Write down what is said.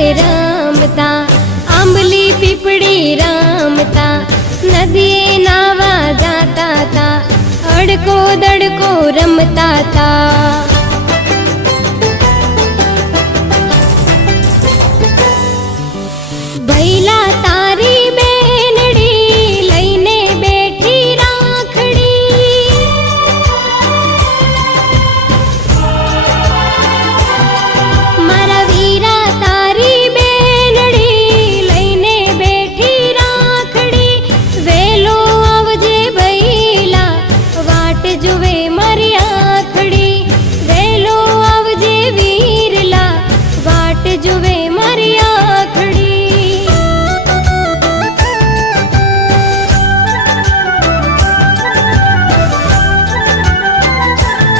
રે રમતા, આંબલી પીપળી રમતા, નદીએ નાવા જાતા તા, અડકો દડકો રમતા તા. ભૈલા તારી બેનડી લઈને બેઠી રાખડી, મારા વીરા તારી બેનડી લઈને બેઠી રાખડી. વેલો આવજે ભૈલા વાટ જુએ મારી આખડી, વેલો આવજે વીરલા વાટ જુએ